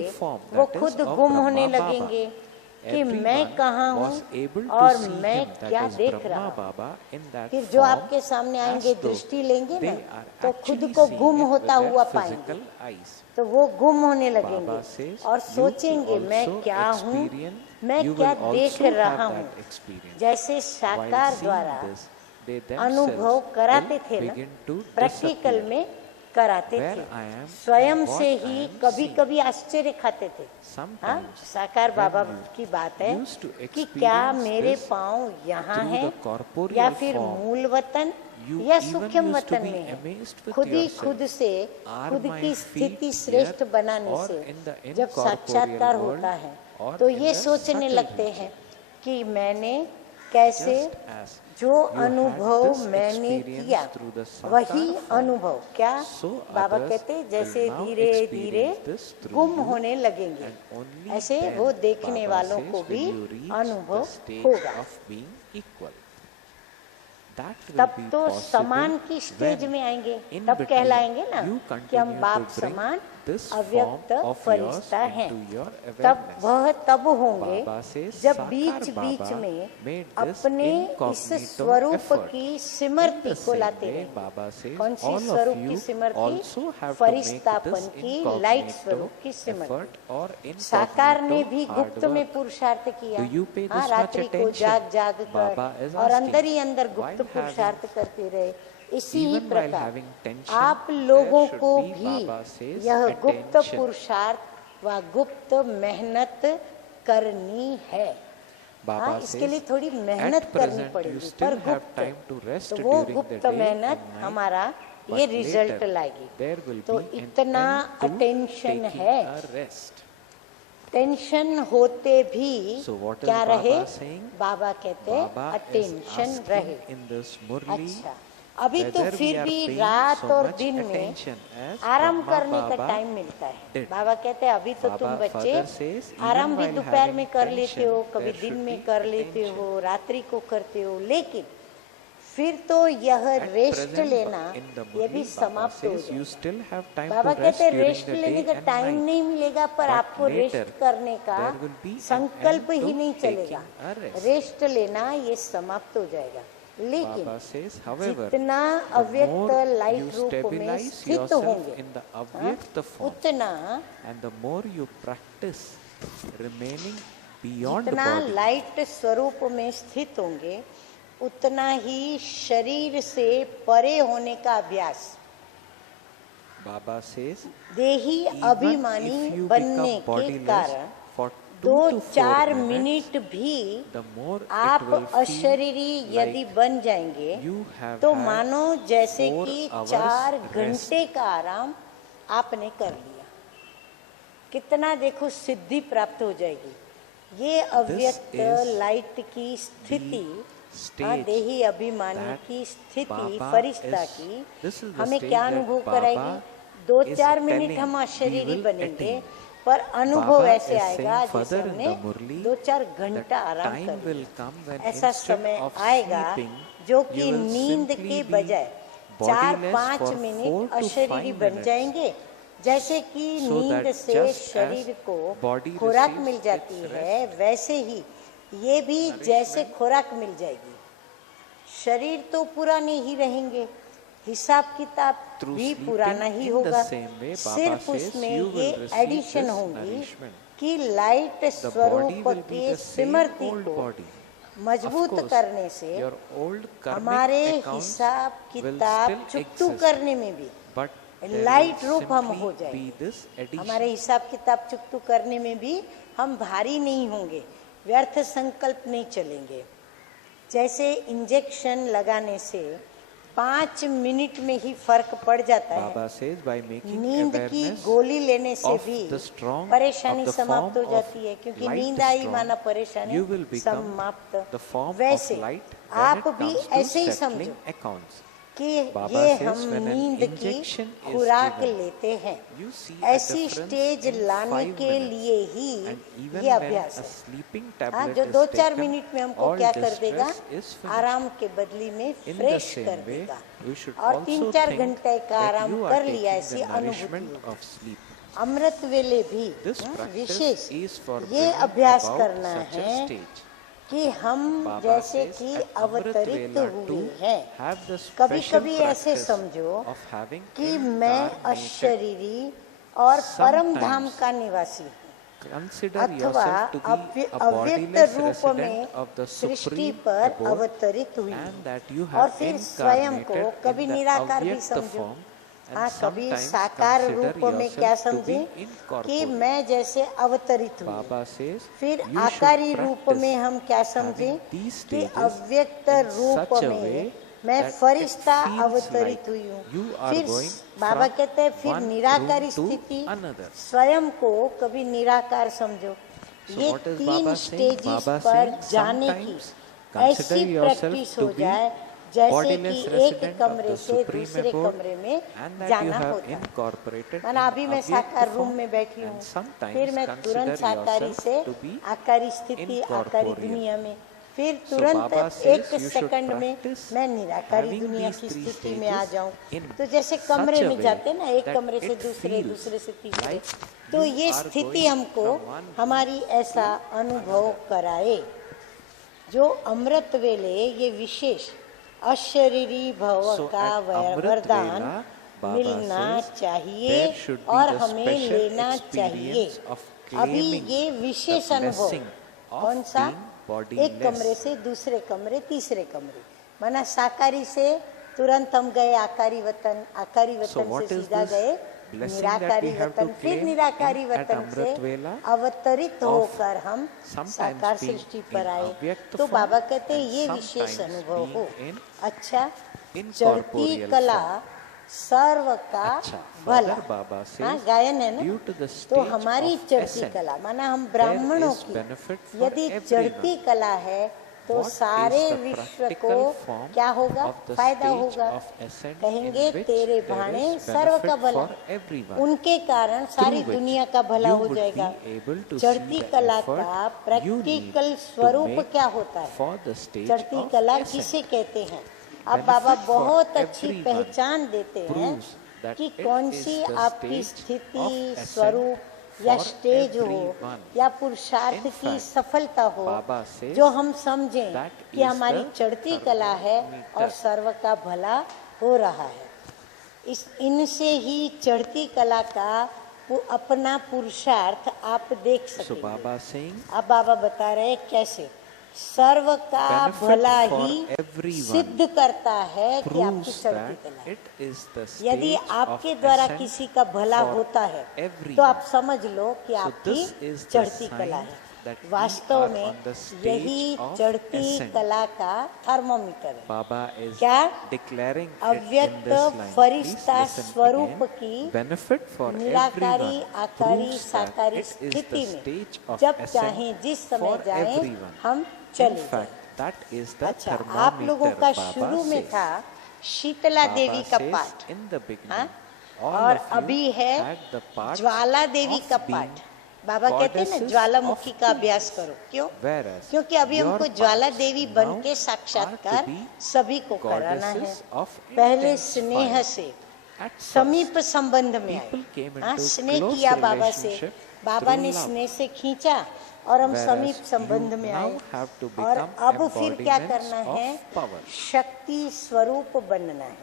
वो खुद गुम होने लगेंगे कि मैं कहाँ हूँ और मैं क्या देख रहा हूँ। फिर जो आपके सामने आएंगे दृष्टि लेंगे ना, तो खुद को गुम होता हुआ पाएंगे, तो वो गुम होने लगेंगे और सोचेंगे मैं क्या हूँ, मैं क्या देख रहा हूँ। जैसे साकार द्वारा अनुभव कराते थे ना, प्रैक्टिकल में कराते थे, स्वयं से ही कभी कभी आश्चर्य खाते थे। हाँ, साकार बाबा की बात है कि क्या मेरे पाँव यहाँ हैं या फिर मूल वतन या सूक्ष्म वतन में है। खुद ही खुद से खुद की स्थिति श्रेष्ठ बनाने से जब साक्षात्कार होता है तो ये सोचने लगते हैं कि मैंने कैसे? Just as जो you had अनुभव this मैंने experience किया through the Sakar वही form, अनुभव क्या so बाबा others कहते will जैसे now धीरे धीरे experience this through गुम you, होने लगेंगे, and only ऐसे then, वो देखने Baba वालों says, को भी will you reach अनुभव the stage होगा। of being equal. That will तब be तो possible समान की स्टेज when में आएंगे, in तब between कहलाएंगे ना you कि हम continue बाप to bring समान this अव्यक्त form of फरिश्ता yours हैं। into your तब awareness. वह तब होंगे Baba says, जब Sakar बीच बीच Baba में made this अपने इस incognito स्वरूप effort. की In सिमरति the को same लाते way, रहेंगे। Baba says, कौन सी all स्वरूप of की you सिमरति? also have to make फरिश्तापन this की लाइट स्वरूप incognito की सिमरति। effort or साकार ने भी incognito गुप्त hard में work. पुरुषार्थ किया, Do you pay हाँ, this much रात्रि को attention? जाग जाग Baba कर is और asking, अंदर ही अंदर गुप्त while having- पुरुषार्थ करते रहे। इसी ही Even while प्रकार having tension, आप लोगों there को should be, भी Baba says, यह गुप्त attention. पुरुषार्थ व गुप्त मेहनत करनी है। Baba हाँ, इसके says, लिए थोड़ी मेहनत at करनी present पड़ेगी, you पर still have गुप्त। time to rest तो वो during the गुप्त day मेहनत and night, हमारा but ये रिजल्ट later लाएगी। there will तो be an इतना end to अटेंशन taking है, a rest. टेंशन होते भी So what is क्या Baba रहे? saying? बाबा कहते Baba is अटेंशन रहे। asking in this Murli, अच्छा, अभी तो whether we फिर are भी paying रात so और much दिन में attention as आराम Brahma करने का Baba टाइम मिलता है। did. बाबा कहते हैं अभी तो Baba तुम बच्चे further says, even आराम भी while दोपहर having में कर लेते हो, tension, कभी there दिन should में be कर लेते attention. हो, रात्रि को करते हो, लेकिन फिर तो यह At रेस्ट present, लेना in the ये भी Murli, Baba समाप्त हो says you जाएगा। still have time Baba to rest कहते हैं during रेस्ट the लेने day का and टाइम night. नहीं मिलेगा, पर But आपको रेस्ट later, करने का there will be an संकल्प end ही to नहीं चलेगा। taking a rest. रेस्ट लेना ये समाप्त हो जाएगा, लेकिन Baba says, however, जितना the अव्यक्त more you लाइट रूप में stabilize स्थित yourself होंगे, in the avyakta form, उतना and the more you practice remaining beyond जितना body, लाइट स्वरूप में स्थित होंगे, उतना ही शरीर से परे होने का अभ्यास, Baba says, देही even अभिमानी if you बनने become के bodiless कारण for 2 to 4 2-4 minutes, मिनट भी the more आप it will feel अशरीरी यदि like बन जाएंगे you have तो had मानो जैसे 4 कि hours 4 rest. घंटे का आराम आपने कर लिया। कितना देखो सिद्धि प्राप्त हो जाएगी। ये अव्यक्त is लाइट की स्थिति, stage हाँ, देही अभिमानी that की स्थिति Baba फरिश्ता is- की this is the हमें stage क्या that अनुभव Baba कराएगी? is 2-4 मिनट telling हम we अशरीरी will बनेंगे, attain. पर अनुभव Baba ऐसे is आएगा saying जैसे further in हमने the Murli 2-4 that घंटा आराम time कर will लिया। come when ऐसा instead समय of आएगा sleeping, जो you कि will नींद simply के be बजाय bodiless 4-5 for 4 मिनट to अशरीरी 5 बन minutes. जाएंगे। जैसे कि So नींद that से just as शरीर को body खुराक receives मिल जाती its है, वैसे ही ये भी जैसे खुराक मिल जाएगी। शरीर तो पुराने ही रहेंगे, हिसाब किताब Through भी sleeping पुराना ही in the होगा, same way, Baba सिर्फ says उसमें you ये will receive एडिशन this होंगी nourishment. कि लाइट The body स्वरूप will be के the same स्मृति old को body. मजबूत Of course, करने से your old karmic हमारे accounts हिसाब will किताब still चुकतू exist, करने में भी but there लाइट will रूप हम हो simply be जाएंगे। this addition. हमारे हिसाब किताब चुकतू करने में भी हम भारी नहीं होंगे, व्यर्थ संकल्प नहीं चलेंगे। जैसे इंजेक्शन लगाने से 5 मिनट में ही फर्क पड़ जाता है, Baba says by making नींद की awareness गोली लेने से of भी the strong परेशानी of the समाप्त हो form जाती है, of क्योंकि light नींद आई strong, माना परेशानी you will become समाप्त। the form वैसे of light when आप it भी comes to ऐसे ही settling समझो accounts. कि Baba ये says हम when an नींद की injection is खुराक given, लेते हैं, You see a ऐसी difference स्टेज in लाने 5 के minutes. लिए ही And even ये when अभ्यास a है। sleeping हाँ, tablet जो is 2-4 taken, मिनट में हमको all क्या कर देगा? distress is finished. आराम के बदली में In the फ्रेश same कर way, देगा, you should और also 3-4 think घंटे का that आराम you are कर taking लिया, ऐसी the अनुभूति nourishment होगी। of sleep. अमृत वेले भी This practice wishes is for ये bringing अभ्यास about करना such a है stage. कि हम Baba जैसे says कि at अवतरित Amrit Vela हुए too, हैं, have the कभी special कभी ऐसे practice समझो of having कि मैं incarnated. अशरीरी और परम Sometimes धाम का निवासी हूँ, Consider अथवा yourself to be a अव्यक्त bodiless रूप में resident of the Srishti supreme पर abode, अवतरित हुई and that you और have फिर स्वयं को incarnated कभी in the निराकार भी avyakta समझो, form, and हाँ, कभी sometimes साकार consider रूप में क्या yourself to समझे be कि incorporeal. मैं जैसे अवतरित हुई। Baba says, फिर you should आकारी रूप practice में हम क्या समझे having these कि stages अव्यक्त in रूप such a में way मैं that फरिश्ता it feels अवतरित like हुई हूँ। you are फिर going बाबा from कहते हैं फिर one निराकारी room to स्थिति, another. स्वयं को कभी निराकार समझो। So ये what is 3 Baba saying? Stages Baba पर saying जाने की sometimes Consider ऐसी yourself प्रैक्टिस to हो be जाए जैसे bodiless कि एक resident of कमरे the से Supreme दूसरे Abode, कमरे में and that you जाना have होता है। incorporated माना in अभी मैं avyakta साकार रूम form, में बैठी हूँ, and sometimes फिर मैं consider तुरंत साकारी yourself से to be आकारी स्थिति, आकारी incorporeal. दुनिया में, फिर So तुरंत Baba says एक you should सेकंड में practice मैं निराकारी having दुनिया these की three स्थिति में आ stages जाऊं। in तो जैसे such कमरे a में way जाते हैं ना, एक that कमरे से it दूसरे, feels दूसरे से तीसरे, like तो you ये are स्थिति going हमको from one हमारी ऐसा अनुभव कराए जो अमृत वेले ये विशेष अशरीरी भव So का at Amrit वरदान Vela, Baba मिलना says, चाहिए there should be और the हमें special लेना चाहिए। experience of अभी claiming ये the विशेष अनुभव blessing of कौन सा? being bodiless. एक कमरे से दूसरे कमरे, तीसरे कमरे, माना साकारी से तुरंत हम गए आकारी वतन, आकारी So वतन what से is सीधा this गए blessing that Nirankari we have to वतन, फिर claim निराकारी in at वतन से Amrit Vela अवतरित of होकर हम sometimes साकार being सृष्टि पर in आए। अव्यक्त तो form बाबा कहते हैं and ये विशेष sometimes अनुभव हो। being in अच्छा, incorporeal चढ़ती कला form. सर्व का अच्छा, भला। Father Baba says, हाँ, गायन है ना। due to the तो stage हमारी of चढ़ती ascent, कला, माना हम ब्राह्मणों is की benefit for यदि everyone. चढ़ती कला है तो What is सारे the विश्व practical को form क्या होगा? of the फायदा stage होगा। of ascent कहेंगे in which तेरे there भाणे is सर्व का benefit भला, for everyone, उनके कारण सारी through which दुनिया का भला you हो would जाएगा। be able to चढ़ती see the कला effort का you प्रैक्टिकल need to स्वरूप make क्या होता है? for the stage चढ़ती of कला ascent. किसे कहते हैं? अब Benefit बाबा for बहुत अच्छी everyone पहचान देते हैं proves that कि it कौन is सी the आपकी stage स्थिति, of ascent स्वरूप या for स्टेज हो everyone. या पुरुषार्थ In की fact, सफलता हो, Baba says जो हम समझें that कि is हमारी the चढ़ती कला है और thermometer. सर्व का भला हो रहा है। इनसे ही चढ़ती कला का वो अपना पुरुषार्थ आप देख So सकेंगे। Baba saying, अब बाबा बता रहे हैं कैसे सर्व का benefit भला for ही everyone सिद्ध करता है कि आपकी proves चढ़ती that कला है। it is the यदि stage आपके of द्वारा ascent किसी का भला for होता है everyone. तो आप समझ लो कि So आपकी this is the चढ़ती sign कला है। that we वास्तव are में on the stage यही of चढ़ती ascent. कला का थर्मोमीटर है। Baba is क्या? declaring it in अव्यक्त this line. Please Firishta listen स्वरूप again. की Benefit for Nirankari everyone आकारी proves that साकारी it is the स्थिति stage में of जब ascent चाहें जिस समय for जाएं everyone. हम In चले जाएं। fact, that is the अच्छा, आप thermometer. लोगों का Baba शुरू में says. था शीतला Baba देवी का says पाठ, in the beginning, हाँ? all और of you अभी है had the part Jwala Devi of का being पाठ। बाबा कहते हैं ना goddesses ज्वालामुखी of का अभ्यास करो। क्यों? Whereas क्योंकि अभी your हमको ज्वाला parts देवी now बन के are साक्षात्कार to be सभी को कराना है। goddesses of पहले intense स्नेह fire. से At first, समीप संबंध में people came आए। हाँ, into स्नेह close किया बाबा से, relationship बाबा through ने love. स्नेह से खींचा और हम Whereas समीप संबंध you में now आए। have to और become अब फिर क्या embodiments करना of है? power. शक्ति स्वरूप बनना है।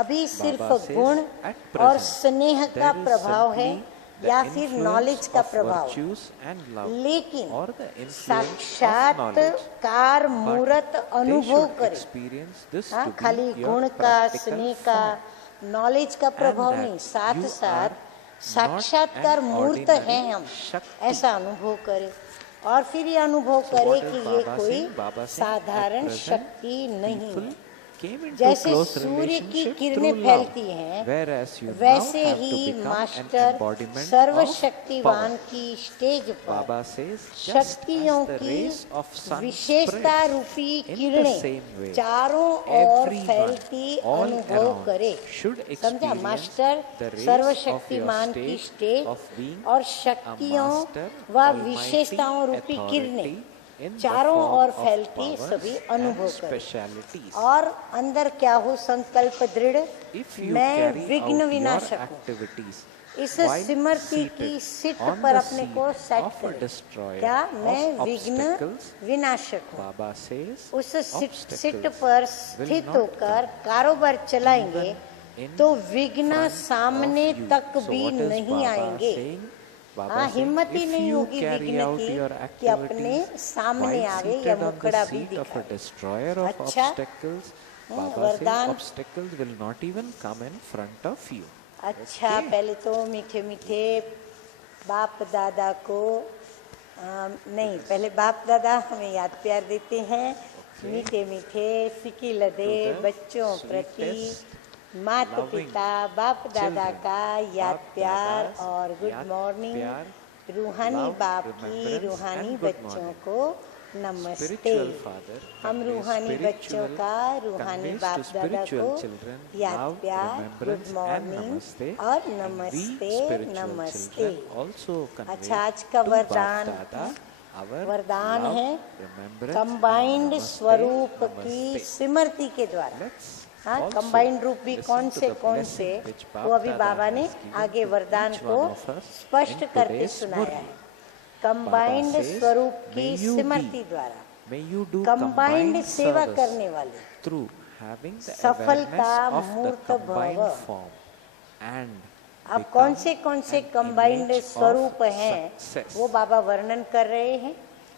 अभी सिर्फ Baba says, गुण at और present, स्नेह का there is प्रभाव है simply the या फिर influence नॉलेज का of प्रभाव, virtues and love, लेकिन or the influence of साक्षात्कार knowledge. मूर्त But they अनुभव should करे। experience this हाँ, to be खाली your गुण का, practical स्नेह का, form. नॉलेज का प्रभाव that नहीं, साथ you साथ are साक्षात्कार not an मूर्त ordinary है हम, शक्ति। ऐसा अनुभव करे। और फिर ये अनुभव So करे what is कि ये Baba कोई saying? Baba saying, साधारण at present, शक्ति नहीं people है। came into जैसे close सूर्य की relationship किरणें through फैलती love, हैं, whereas you वैसे now have to he become an master embodiment of सर्वशक्तिवान power. की स्टेज पर Baba says, just शक्तियों as the की rays of sun विशेषता spread रूपी in the किरणें same way, चारों ओर everyone, फैलती all अनुभव around, करे। should समझा? experience मास्टर the rays सर्वशक्तिमान of your की state स्टेज of being और a शक्तियों master, व almighty विशेषताओं रूपी authority किरणें in the चारों form ओर of फैलती powers सभी and अनुभव करे। specialities. और अंदर क्या हो? संकल्प दृढ़, If you मैं carry विघ्न out your विनाशक हूँ। activities इस while सिमरती की seated सीट on पर the अपने seat को सेट of a करें। destroyer क्या of मैं विघ्न obstacles, विनाशक हूँ? Baba says, उस सीट obstacles पर will स्थित not होकर come कारोबार चलाएंगे in तो विघ्न front सामने of you. तक So भी what is नहीं Baba आएंगे। saying? Baba हाँ, saying, हिम्मत ही if नहीं you होगी carry विघ्न out की your कि अपने activities सामने while आवे या seated on the मुखड़ा भी seat of a दिखाए। destroyer of अच्छा, obstacles, Baba says वरदान। obstacles will not even come in front of you. अच्छा, पहले तो मीठे मीठे बाप दादा को नहीं, पहले बाप दादा हमें याद प्यार देते हैं। मीठे मीठे सिकी लदे बच्चों प्रति माता पिता बाप दादा का याद प्यार और गुड मॉर्निंग रूहानी बाप की रूहानी बच्चों को नमस्ते। spiritual father हम conveys रूहानी बच्चों spiritual, का रूहानी conveys बाप to दादा spiritual को children याद love, प्यार, good remembrance and morning namaste, और and we नमस्ते spiritual नमस्ते। children also convey अच्छा, आज का to वरदान Baap Dada our वरदान love, है remembrance कंबाइंड and स्वरूप namaste, की namaste. स्मृति के द्वारा। Let's हाँ, also कंबाइंड रूप भी listen कौन to से the कौन blessing से which वो अभी Baap बाबा Dada ने has given आगे to वरदान each को one of us स्पष्ट in करके today's सुनाया Murli. है। कंबाइंड Baba says, स्वरूप की "May you स्मृति be, द्वारा may you do combined combined सेवा service करने वाले through having the सफलता awareness of the मूर्त combined भव। form and अब कौन become से an कंबाइंड image स्वरूप of हैं success." वो बाबा वर्णन कर रहे हैं।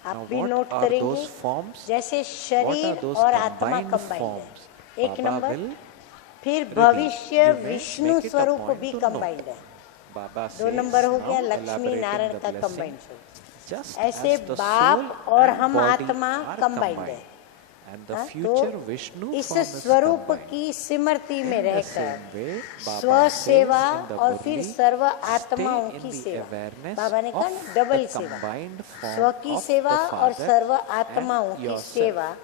आप Now, भी what नोट are करेंगे। those forms? जैसे What are शरीर those और आत्मा combined कंबाइंड forms? है, एक Baba नंबर। will फिर reveal. भविष्य You may Vishnu make it a स्वरूप point भी to कंबाइंड note. है। Baba दो says, नंबर हो गया now Lakshmi elaborating Narayan the का blessing, कंबाइंड स्वरूप। just ऐसे as the बाप soul और and हम body आत्मा are कंबाइंड combined, है। and the हाँ, future तो Vishnu इस form is स्वरूप combined. की स्मृति में In the रहकर same way, Baba स्व says सेवा in the और फिर Murli, सर्व stay आत्माओं in की the सेवा। awareness बाबा ने कहा of ना, डबल the सेवा, combined form स्व की of सेवा the और Father सर्व and आत्माओं की yourself. सेवा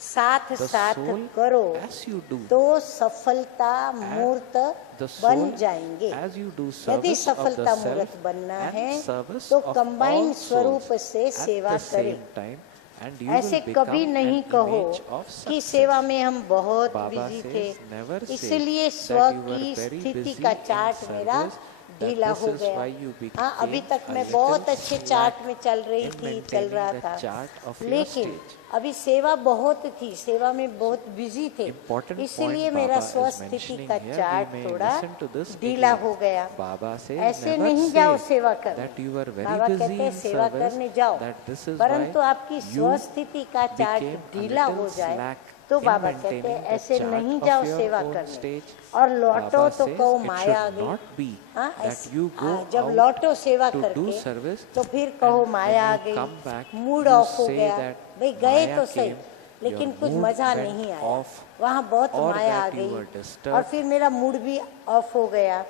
साथ The साथ soul, करो as you do, तो सफलता मूर्त the बन soul, जाएंगे। as you do यदि service of सफलता the मूर्त self बनना and है service तो of कंबाइंड all स्वरूप souls से at सेवा the करें। same time, and you ऐसे will कभी become नहीं an कहो image of कि success. सेवा में हम बहुत Baba बिजी says, थे, never say इसलिए that स्व you were की very स्थिति busy का in चार्ट मेरा service, that ढीला this हो is गया। why you हाँ, अभी became तक a मैं little बहुत अच्छे slack चार्ट में चल रही in थी, चल maintaining रहा the था, chart of your लेकिन stage. अभी सेवा बहुत थी, सेवा में बहुत बिजी थे, Important इसलिए point मेरा Baba स्व is स्थिति mentioning का here. चार्ट We may थोड़ा listen to this ढीला again. हो गया। Baba says, ऐसे never नहीं जाओ say सेवा करने। that you were very Baba busy कहते हैं in सेवा service, करने जाओ, that this is परंतु why आपकी you स्व स्थिति का चार्ट became a ढीला little हो जाए slack तो in बाबा कहते हैं maintaining the ऐसे chart नहीं of जाओ your सेवा own करने stage. और लौटो Baba तो says कहो it माया आ should गई। not be हाँ, that you go जब out लौटो सेवा to do करके service तो फिर कहो and माया आ when you गई, come back, mood you off हो say गया। that भाई गए Maya तो सही, came, लेकिन your कुछ mood मजा went नहीं आया, off, वहाँ बहुत or Maya uh that you were गई disturbed. और फिर मेरा मूड भी ऑफ हो गया,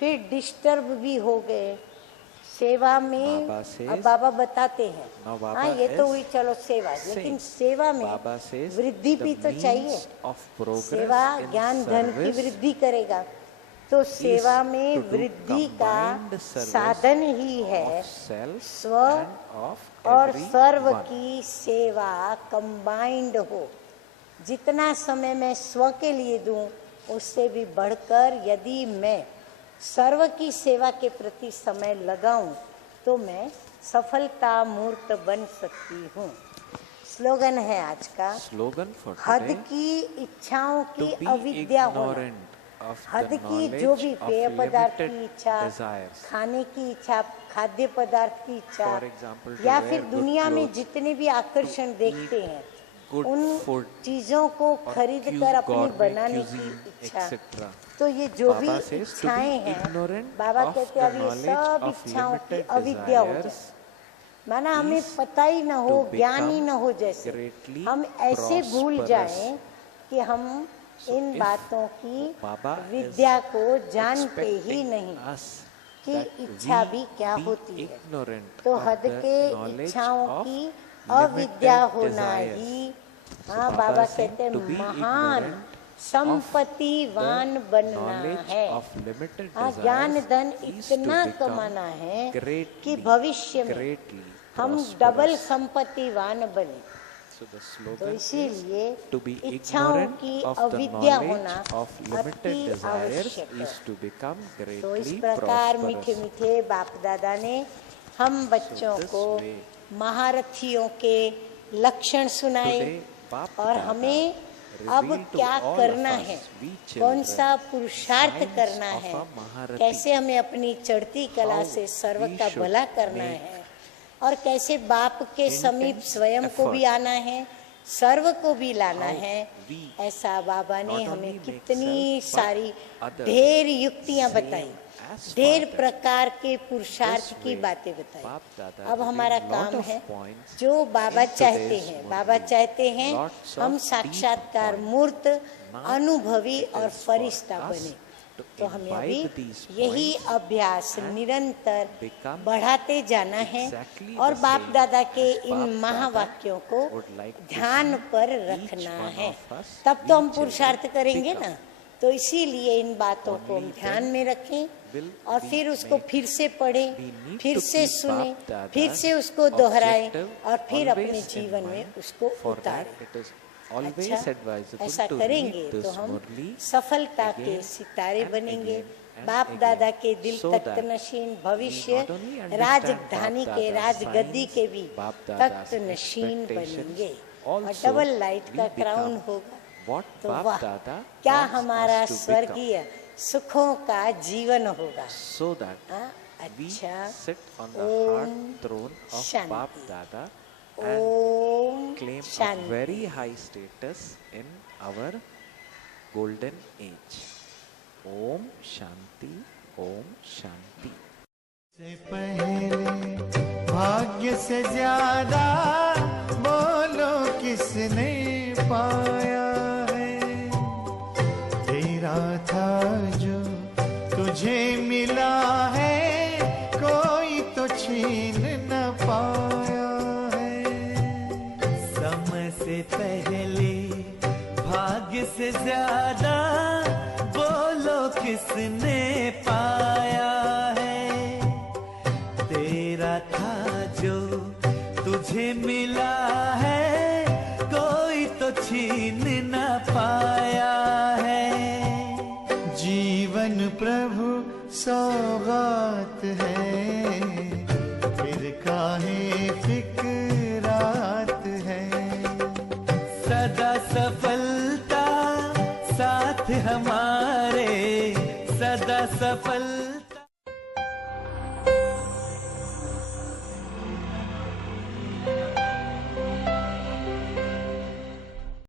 फिर डिस्टर्ब भी हो गए सेवा में। Baba says, अब बाबा बताते हैं, now Baba हाँ ये तो is हुई चलो सेवा, लेकिन saying, सेवा में Baba says, वृद्धि the भी तो चाहिए। means of progress सेवा in ज्ञान धन की service वृद्धि करेगा, तो सेवा में to do वृद्धि का combined service साधन ही है of self स्व and of और सर्व everyone. की सेवा कंबाइंड हो। जितना समय मैं स्व के लिए दूं उससे भी बढ़कर यदि मैं सर्व की सेवा के प्रति समय लगाऊं तो मैं सफलता मूर्त बन सकती हूँ। स्लोगन है आज का, Slogan for हद today, की इच्छाओं to की be अविद्या होना। ignorant of हद the की जो भी knowledge पेय of पदार्थ की limited इच्छा, desires. खाने की इच्छा, खाद्य पदार्थ की इच्छा, For example, to या wear फिर good दुनिया में clothes, जितने भी आकर्षण देखते हैं good उन food, चीजों को or खरीद कर अपनी gourmet बनाने की cuisine, इच्छा। etc. तो ये जो भी Baba says to be इच्छाएं हैं, ignorant बाबा of कहते हैं the अब ये knowledge सब of इच्छाओं की limited अविद्या हो जाए, desires माना हमें is पता ही न हो, to ज्ञान ही become न हो, जैसे greatly हम ऐसे भूल prosperous. जाएं कि हम इन if बातों की Baba is विद्या को जानते ही expecting नहीं us कि that इच्छा we भी क्या be होती है। ignorant तो of हद the के knowledge इच्छाओं of की limited अविद्या होना desires. ही, So हाँ Baba बाबा is saying कहते हैं to be महान ignorant संपत्तिवान बनना knowledge है। of limited हाँ, ज्ञान desires धन is to इतना become कमाना है greatly, कि भविष्य में greatly हम prosperous. डबल संपत्तिवान बने। So the तो slogan is इसीलिए to be इच्छाओं ignorant की of the अविद्या knowledge होना of limited अति desires आवश्यक is है। to become तो इस greatly प्रकार मीठे prosperous. मीठे बाप दादा ने हम बच्चों this को way, महारथियों के लक्षण सुनाए Today, Baap और Dada हमें अब revealed to क्या all करना of us, है, we कौन children, सा पुरुषार्थ signs करना of है, a Maharati, कैसे हमें अपनी चढ़ती कला how से सर्व we का should भला करना make है और कैसे बाप के समीप intense स्वयं को भी effort. आना है, सर्व को भी लाना How है। we ऐसा बाबा ने not हमें only make कितनी self, but सारी others ढेर युक्तियां same बताई, as ढेर Father. प्रकार के पुरुषार्थ This की way, बातें बताई। Baap Dada अब हमारा revealed lot काम of है points जो बाबा in चाहते today's हैं, Murli. बाबा चाहते हैं Lots of हम deep साक्षात्कार points. मूर्त Now अनुभवी it और is for फरिश्ता us बने। तो हमें अभी यही अभ्यास निरंतर बढ़ाते जाना है और बाप दादा के इन महावाक्यों को ध्यान पर रखना है, तब तो हम पुरुषार्थ करेंगे ना। तो इसीलिए इन बातों को हम ध्यान में रखें और फिर उसको फिर से पढ़ें, फिर से सुने, फिर से उसको दोहराएं और फिर अपने जीवन में उसको उतारें। अच्छा, ऐसा करेंगे तो हम सफलता के सितारे बनेंगे। बाप दादा के दिल तख्त नशीन भविष्य राजधानी के राजगद्दी के भी तख्त नशीन बनेंगे और डबल लाइट का क्राउन होगा। तो वाह, क्या हमारा स्वर्गीय सुखों का जीवन होगा। अच्छा, शांति। Claim a very high status in our golden age. Om Shanti, Om Shanti. से पहले भाग्य से ज्यादा बोलो किसने पाया है, तेरा था जो तुझे मिला है, कोई तो छीन न पाया। से पहले भाग्य से ज्यादा बोलो किसने पाया है, तेरा था जो तुझे मिला है, कोई तो छीन न पाया है। जीवन प्रभु सौगात है, फिर काहे फिक्रात है। सदा सफलता साथ हमारे, सदा सफलता